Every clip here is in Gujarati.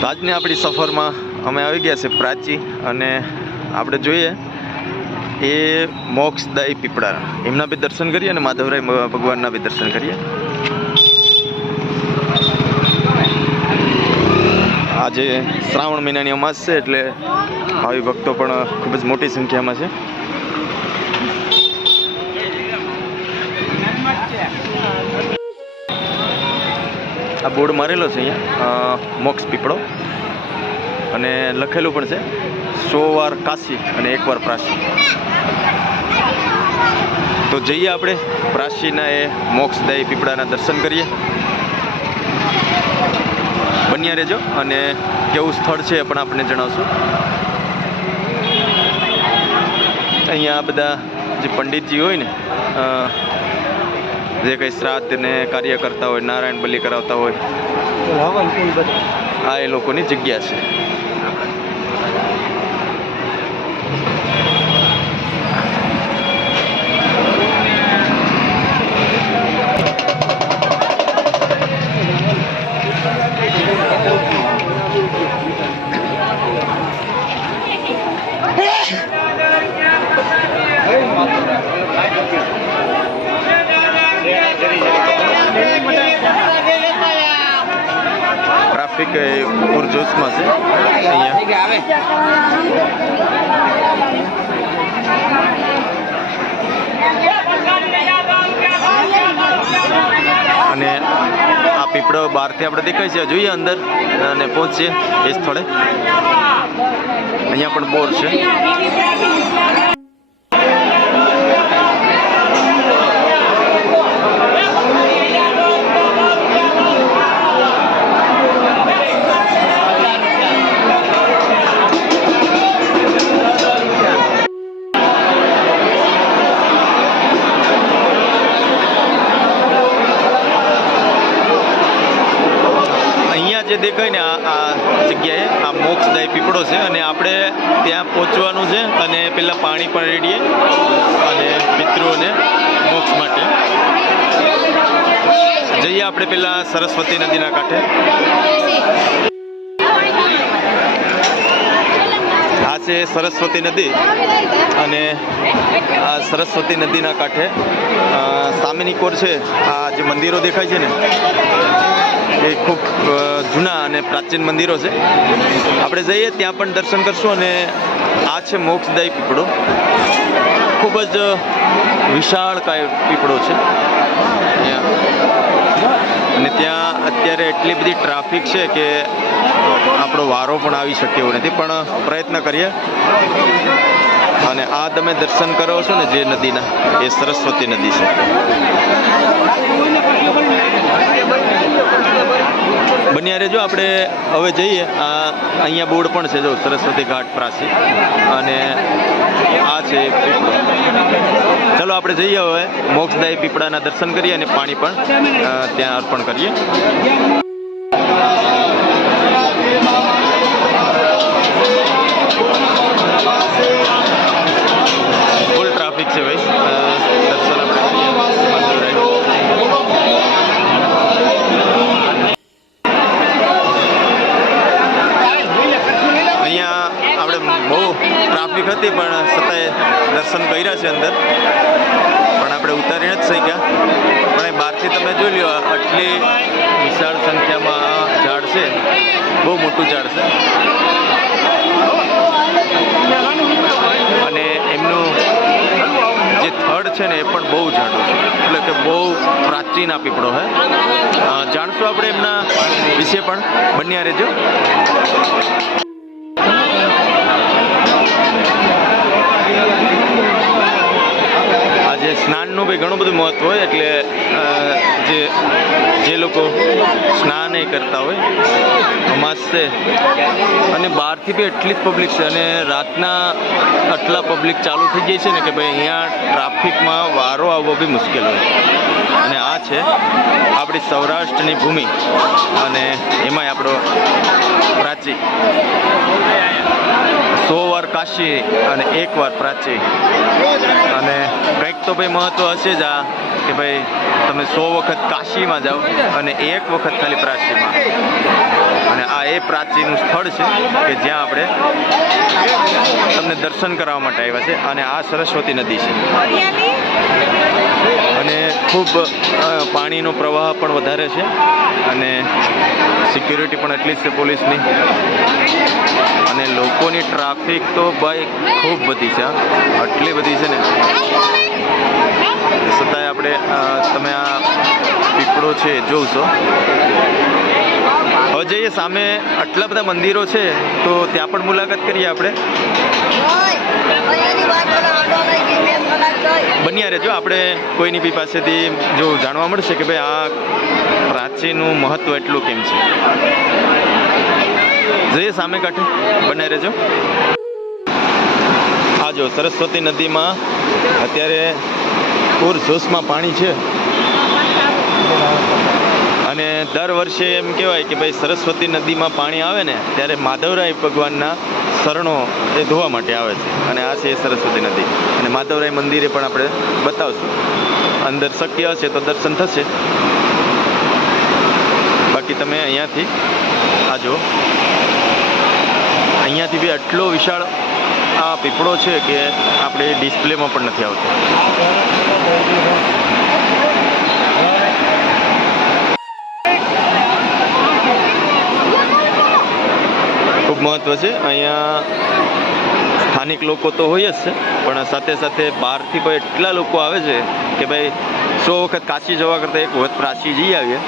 તો આજની આપણી સફરમાં અમે આવી ગયા છે પ્રાચી અને આપણે જોઈએ એ મોક્ષદાયી પીપળા એમના બી દર્શન કરીએ અને માધવરાય ભગવાનના બી દર્શન કરીએ. આજે શ્રાવણ મહિનાની અમાસ છે એટલે આવી ભક્તો પણ ખૂબ જ મોટી સંખ્યામાં છે. આ બોર્ડ મારેલો છે અહીંયા મોક્ષ પીપળો. અને લખેલું પણ છે સો વાર કાશી અને એક વાર પ્રાશી. તો જઈએ આપણે, પ્રાશીના એ મોક્ષદાયી પીપળાના દર્શન કરીએ. બન્યા રહેજો અને કેવું સ્થળ છે એ પણ આપણે જણાવશું. અહીંયા આ બધા જે પંડિતજી હોય ને જે કંઈ શ્રાદ્ધને કાર્ય કરતા હોય નારાયણ બલિ કરાવતા હોય આ એ લોકોની જગ્યા છે. ટ્રાફિક એ પૂરજોશમાં છે? અહીંયા? અને આ પીપળો બહારથી આપણે દેખાય છે. જોઈએ અંદર અને પહોંચીએ એ સ્થળે. અહીંયા પણ બોર છે. જઈએ આપણે પેલા સરસ્વતી નદીના કાંઠે. આ છે સરસ્વતી નદી અને આ સરસ્વતી નદીના કાંઠે સામેની કોર છે, આ જે મંદિરો દેખાય છે ને, એ ખૂબ જૂના અને પ્રાચીન મંદિરો છે. આપણે જઈએ, ત્યાં પણ દર્શન કરશું અને આ છે મોક્ષદાયી પીપળો. ખૂબ જ વિશાળકાય પીપળો છે. અને ત્યાં અત્યારે એટલી બધી ટ્રાફિક છે કે આપણો વારો પણ આવી શકે એવો નથી, પણ પ્રયત્ન કરીએ. અને આ તમે દર્શન કરો છો ને જે નદીના, એ સરસ્વતી નદી છે. બન્યા રહેજો, આપણે હવે જઈએ. આ અહીંયા બોર્ડ પણ છે, જો, સરસ્વતી ઘાટ પ્રાસી અને આ છે ચલો, આપણે જઈએ હવે. મોક્ષદાયી પીપળાના દર્શન કરીએ અને પાણી પણ ત્યાં અર્પણ કરીએ. દર્શન આપણે કરીએ અહીંયા આપણે બહુ ટ્રાફિક હતી, પણ છતાંય દર્શન કર્યા છે અંદર. પણ આપણે ઉતારી નથી શક્યા. પણ બહારથી તમે જોઈ લો આટલી વિશાળ સંખ્યામાં ઝાડ છે. બહુ મોટું ઝાડ છે અને એમનું જે થડ છે ને એ પણ બહુ જાડો છે. એટલે કે બહુ પ્રાચીન આ છે જાણશું આપણે એમના વિશે પણ? બન્યા રહેજો. આજે સ્નાનનું બી ઘણું બધું મહત્વ હોય, એટલે જે જે લોકો સ્નાન એ કરતા હોય. અમાસ છે. અને બહારથી બી એટલી જ પબ્લિક છે. અને રાતના આટલા પબ્લિક ચાલુ થઈ જાય છે ને કે ભાઈ અહીંયા ટ્રાફિકમાં વારો આવવો બી મુશ્કેલ હોય. અને આ છે આપણી સૌરાષ્ટ્રની ભૂમિ. અને એમાંય આપણો પ્રાચી. સો વાર કાશી અને એક વાર પ્રાચી. અને કંઈક તો ભાઈ મહત્ત્વ હશે જ આ કે ભાઈ તમે સો વખત કાશીમાં જાઓ અને એક વખત ખાલી પ્રાચીમાં અને આ એ પ્રાચીન સ્થળ છે કે જ્યાં આપણે તમને દર્શન કરવા માટે આવ્યા છે અને આ સરસ્વતી નદી છે. અને ખૂબ પાણીનો પ્રવાહ પણ વધારે છે અને સિક્યુરિટી પણ એટલી જ છે પોલીસની. અને લોકોની ટ્રાફિક તો ભાઈ ખૂબ બધી છે. આટલી બધી છે ને. છતાંય આપણે તમે આ પીપળો છે જોશો હવે જઈએ સામે આટલા બધા મંદિરો છે, તો ત્યાં પણ મુલાકાત કરીએ આપણે. બન્યા રહેજો, આપણે કોઈની બી પાસેથી જો જાણવા મળશે કે ભાઈ આ પ્રાચીનનું મહત્વ એટલું કેમ છે. જઈએ સામે કાંઠે, બન્યા રહેજો. હા જો સરસ્વતી નદીમાં અત્યારે પૂર જોશમાં પાણી છે. અને દર વર્ષે એમ કહેવાય કે ભાઈ સરસ્વતી નદીમાં પાણી આવે ને, ત્યારે માધવરાય ભગવાનના શરણો એ ધોવા માટે આવે છે. અને આ છે સરસ્વતી નદી. અને માધવરાય મંદિરે પણ આપણે બતાવશું. અંદર શક્ય હશે તો દર્શન થશે. બાકી તમે અહીંયાથી, આ જો અહીંયાથી બી આટલો વિશાળ આ પીપળો છે કે આપણે ડિસ્પ્લેમાં પણ નથી આવતો. ખૂબ મહત્વ છે. અહીંયા સ્થાનિક લોકો તો હોય જ છે, પણ સાથે સાથે બહારથી પણ એટલા લોકો આવે છે કે ભાઈ સો વખત કાશી જવા કરતાં એક વખત પ્રાચી જઈ આવીએ.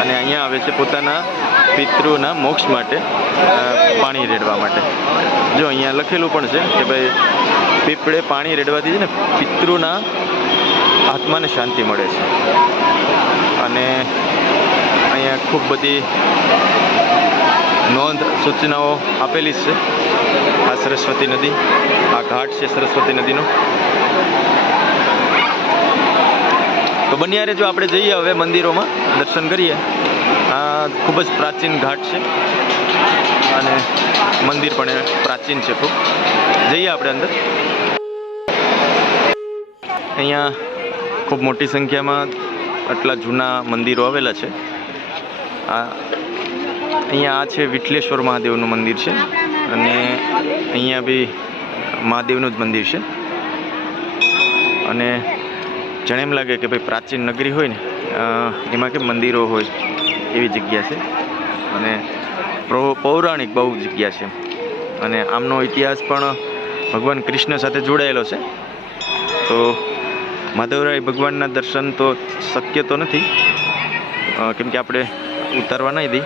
અને અહીંયા આવે છે પોતાના પિતૃના મોક્ષ માટે પાણી રેડવા માટે. જો અહીંયા લખેલું પણ છે કે ભાઈ પીપળે પાણી રેડવાથી છે ને પિતૃના આત્માને શાંતિ મળે છે. અને અહીંયા ખૂબ બધી નોંધ સૂચનાઓ આપેલી છે આ સરસ્વતી નદી, આ ઘાટ છે સરસ્વતી નદીનો. તો બન્યારે જો આપણે જઈએ હવે મંદિરોમાં, દર્શન કરીએ. આ ખૂબ જ પ્રાચીન ઘાટ છે અને મંદિર પણ પ્રાચીન છે ખૂબ. જઈએ આપણે અંદર. અહીંયા ખૂબ મોટી સંખ્યામાં આટલા જૂના મંદિરો આવેલા છે. આ અહીંયા આ છે વિટલેશ્વર મહાદેવનું મંદિર છે. અને અહીંયા બી મહાદેવનું જ મંદિર છે. અને જાણે એમ લાગે કે ભાઈ પ્રાચીન નગરી હોય ને એમાં કે મંદિરો હોય એવી જગ્યા છે. અને પૌરાણિક બહુ જગ્યા છે. અને આમનો ઇતિહાસ પણ ભગવાન કૃષ્ણ સાથે જોડાયેલો છે. તો માધવરાય ભગવાનના દર્શન તો શક્ય તો નથી. કેમ કે આપણે ઉતારવા નહીં દઈ.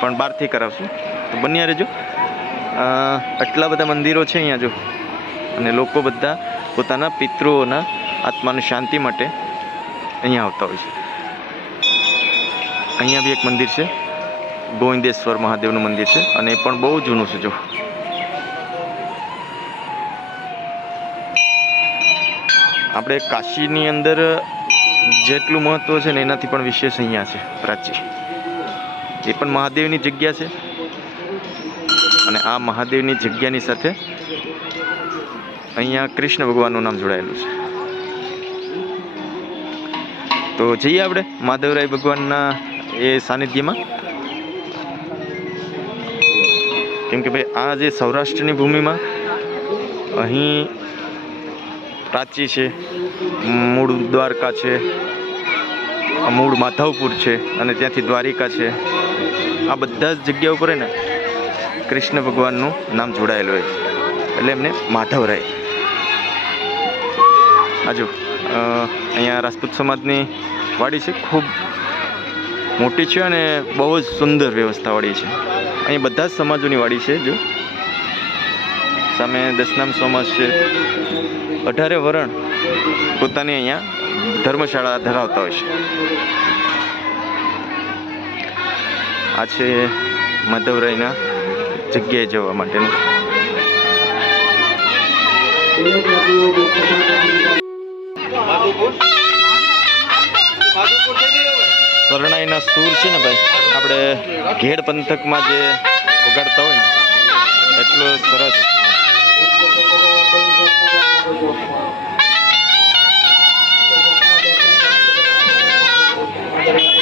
પણ બહારથી કરાવશું. તો બન્યા રહેજો. આટલા બધા મંદિરો છે અહીંયા જો. અને લોકો બધા પોતાના પિતૃઓના આત્માની શાંતિ માટે અહીંયા આવતા હોય છે. અહીંયા બી એક મંદિર છે. ગોવિંદેશ્વર મહાદેવનું મંદિર છે. અને એ પણ બહુ જૂનું છે જો. આપણે કાશીની અંદર જેટલું મહત્ત્વ છે ને એનાથી પણ વિશેષ અહીંયા છે પ્રાચી એ પણ મહાદેવની જગ્યા છે. અને આ મહાદેવની જગ્યાની સાથે અહીંયા કૃષ્ણ ભગવાનનું નામ જોડાયેલું છે. તો જઈએ આપણે માધવરાય ભગવાનના એ સાનિધ્યમાં. કેમ કે ભાઈ, આ જે સૌરાષ્ટ્રની ભૂમિમાં અહીં પ્રાચી છે, મૂળ દ્વારકા છે, મૂળ માધવપુર છે, અને ત્યાંથી દ્વારિકા છે. આ બધા જ જગ્યા ઉપર ને કૃષ્ણ ભગવાનનું નામ જોડાયેલું હોય. એટલે એમને માધવરાય આજુ અહીંયા રાજપૂત સમાજની વાડી છે, ખૂબ મોટી છે અને બહુ જ સુંદર વ્યવસ્થાવાળી છે. અહીં બધા જ સમાજોની વાડી છે, જો. સામે દસનામ સમાજ છે. અઢારે વરણ પોતાની અહીંયા ધર્મશાળા ધરાવતા હોય છે. આ છે માધવરાયના જગ્યાએ જવા માટેનું. શરણાઈના સૂર છે ને ભાઈ આપણે ઘેડ પંથકમાં જે વગાડતા હોય ને એટલો સરસ. Thank અ,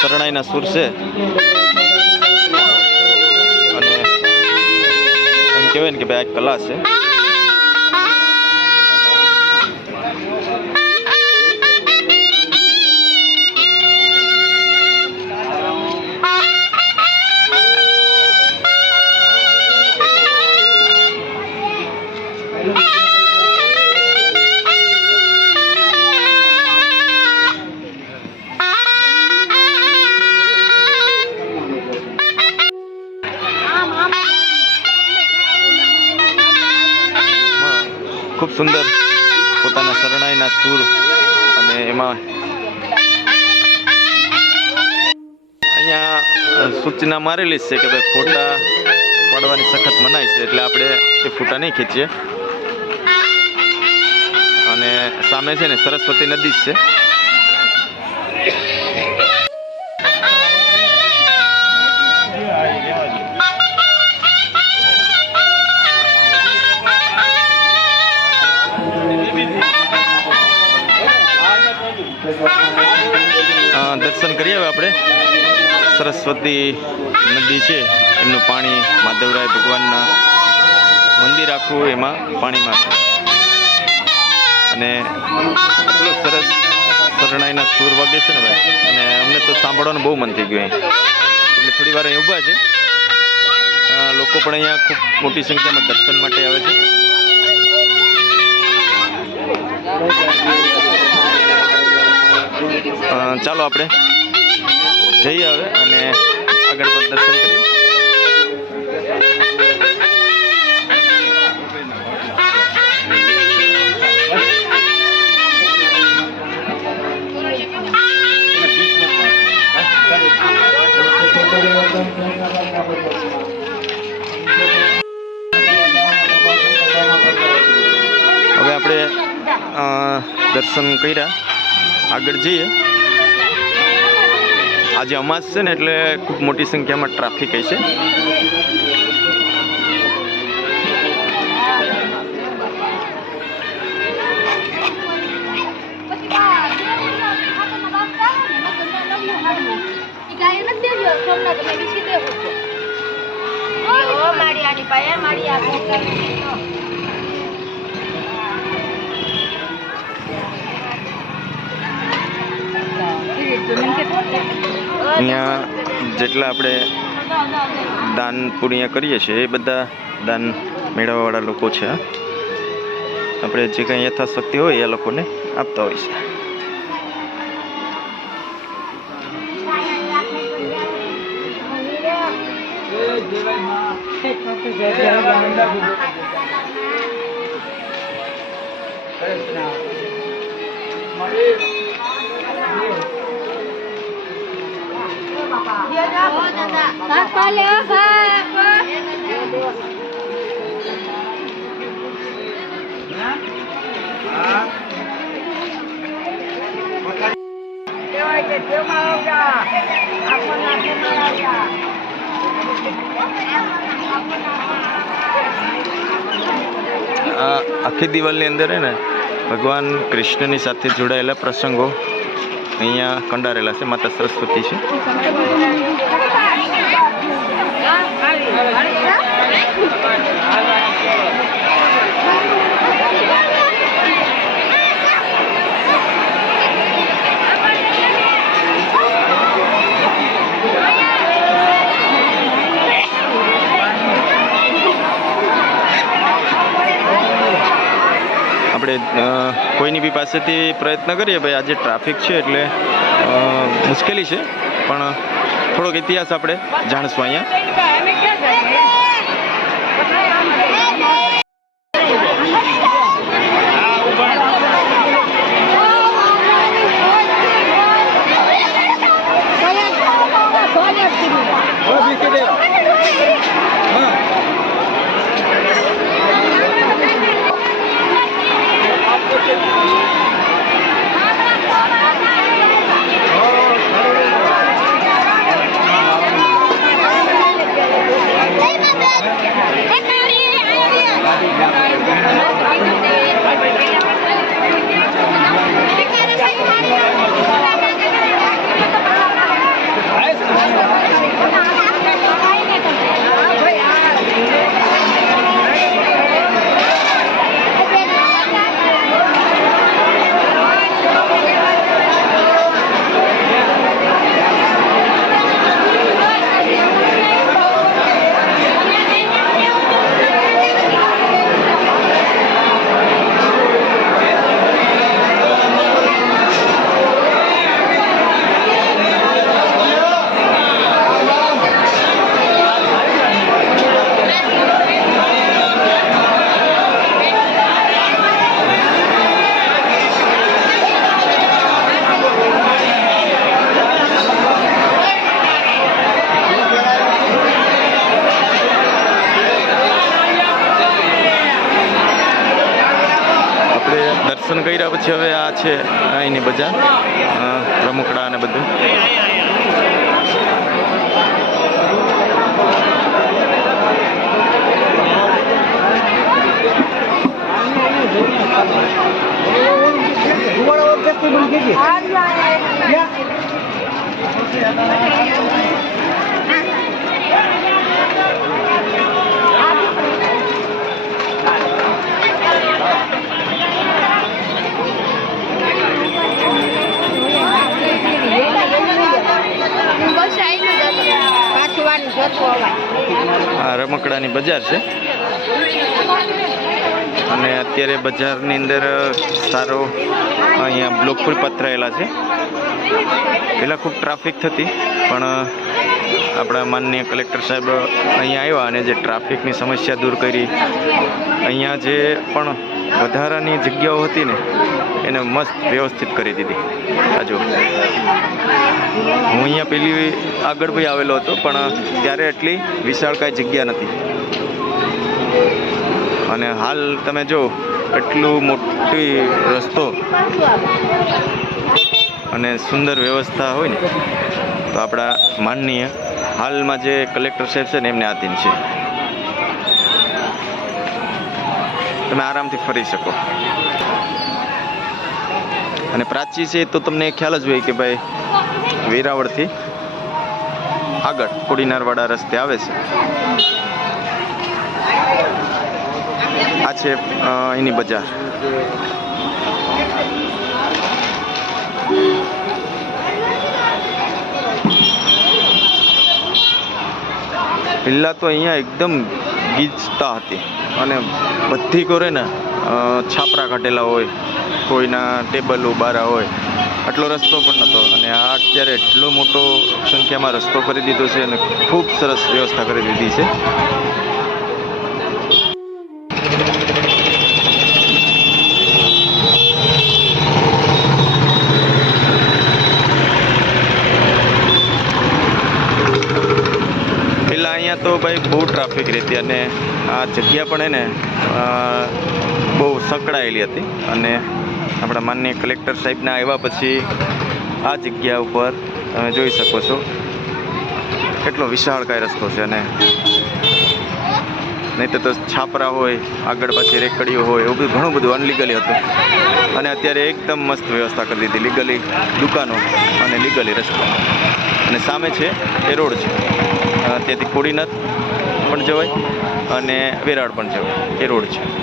શરણાઈના સુર છે. કહેવાય ને કે ભાઈ આ કલા છે. સુંદર પોતાના શરણાઈના સૂર અને એમાં અહીંયા સૂચના મારેલી છે કે ભાઈ ફોટા પાડવાની સખત મનાય છે એટલે આપણે એ ફોટા નહીં ખેંચીએ. અને સામે છે ને સરસ્વતી નદી છે. સરસ્વતી નદી છે, એમનું પાણી માધવરાય ભગવાનના મંદિર આખું એમાં પાણીમાં છે. અને એટલું સરસ શરણાઈના સૂર વાગે છે ને ભાઈ, અને અમને તો સાંભળવાનું બહુ મન થઈ ગયું એટલે થોડી વાર અહીં ઊભા છે. લોકો પણ અહીંયા ખૂબ મોટી સંખ્યામાં દર્શન માટે આવે છે. ચાલો આપણે જઈએ હવે અને આગળ પણ દર્શન કરીએ. હવે આપણે દર્શન કર્યા. આગળ જઈએ. આજે અમાસ છે ને એટલે ખૂબ મોટી સંખ્યામાં ટ્રાફિક છે. મારી આની પાસે મારી આ અહીંયા જેટલા આપણે દાન પુણ્ય કરીએ છીએ, એ બધા દાન મેળવવાવાળા લોકો છે. આપણે જે કંઈ યથાશક્તિ હોય, એ લોકોને આપતા હોય છે. આ આખી દિવાલની અંદર હે ને ભગવાન કૃષ્ણની સાથે જોડાયેલા પ્રસંગો અહીંયા કંડારેલા છે, માતા સરસ્વતી છે. આપણે કોઈની બી પાસેથી પ્રયત્ન કરીએ ભાઈ આજે ટ્રાફિક છે એટલે મુશ્કેલી છે પણ થોડોક ઇતિહાસ આપણે જાણશું અહીંયા. દર્શન કર્યા પછી હવે આ છે અહીંની બજાર રમકડા અને બધું. બસ આ રમકડાની બજાર છે. અને અત્યારે બજારની અંદર સારો અહીંયા બ્લોક પણ પથરાયેલા છે. પહેલાં ખૂબ ટ્રાફિક થતી, પણ આપણા માનનીય કલેક્ટર સાહેબ અહીંયા આવ્યા અને જે ટ્રાફિકની સમસ્યા દૂર કરી, અહીંયા જે પણ વધારાની જગ્યાઓ હતી ને એને મસ્ત વ્યવસ્થિત કરી દીધી. આ હું અહીંયા પેલી આગળ ભાઈ આવેલો હતો, પણ ત્યારે એટલી વિશાળ કાંઈ જગ્યા નથી અને હાલ તમે જો એટલું મોટી રસ્તો અને સુંદર વ્યવસ્થા હોય ને, તો આપણા માનનીય હાલમાં જે કલેક્ટર સાહેબ છે ને, એમને આધીન છે. તમે આરામથી ફરી શકો. અને પ્રાચી છે તો તમને ખ્યાલ જ હોય કે ભાઈ વેરાવળથી આગળ કોડીનારવાડા રસ્તે આવે છે. આ છે એની બજાર. પહેલાં તો અહીંયા એકદમ ગીચતા હતી અને બધી કોરે ને છાપરા કાઢેલા હોય. કોઈના ટેબલ બારા હોય, આટલો રસ્તો પણ નહોતો અને આ અત્યારે એટલો મોટો સંખ્યામાં રસ્તો કરી દીધો છે અને ખૂબ સરસ વ્યવસ્થા કરી દીધી છે. પેલા અહીંયા તો ભાઈ બહુ ટ્રાફિક રહેતી અને આ જગ્યા પણ એને બહુ સંકળાયેલી હતી. અને આપણા માન્ય કલેક્ટર સાહેબના આવ્યા પછી આ જગ્યા ઉપર તમે જોઈ શકો છો. કેટલો વિશાળકાય રસ્તો છે અને નહીં તો છાપરા હોય, આગળ પાછી રેકડીઓ હોય, એવું બધું ઘણું બધું અનલીગલી હતું. અને અત્યારે એકદમ મસ્ત વ્યવસ્થા કરી દીધી લીગલી દુકાનો અને લીગલી રસ્તો. અને સામે છે, એ રોડ છે. ત્યાંથી કોડીનાથ પણ જવાય અને વેરાળ પણ જવાય, એ રોડ છે.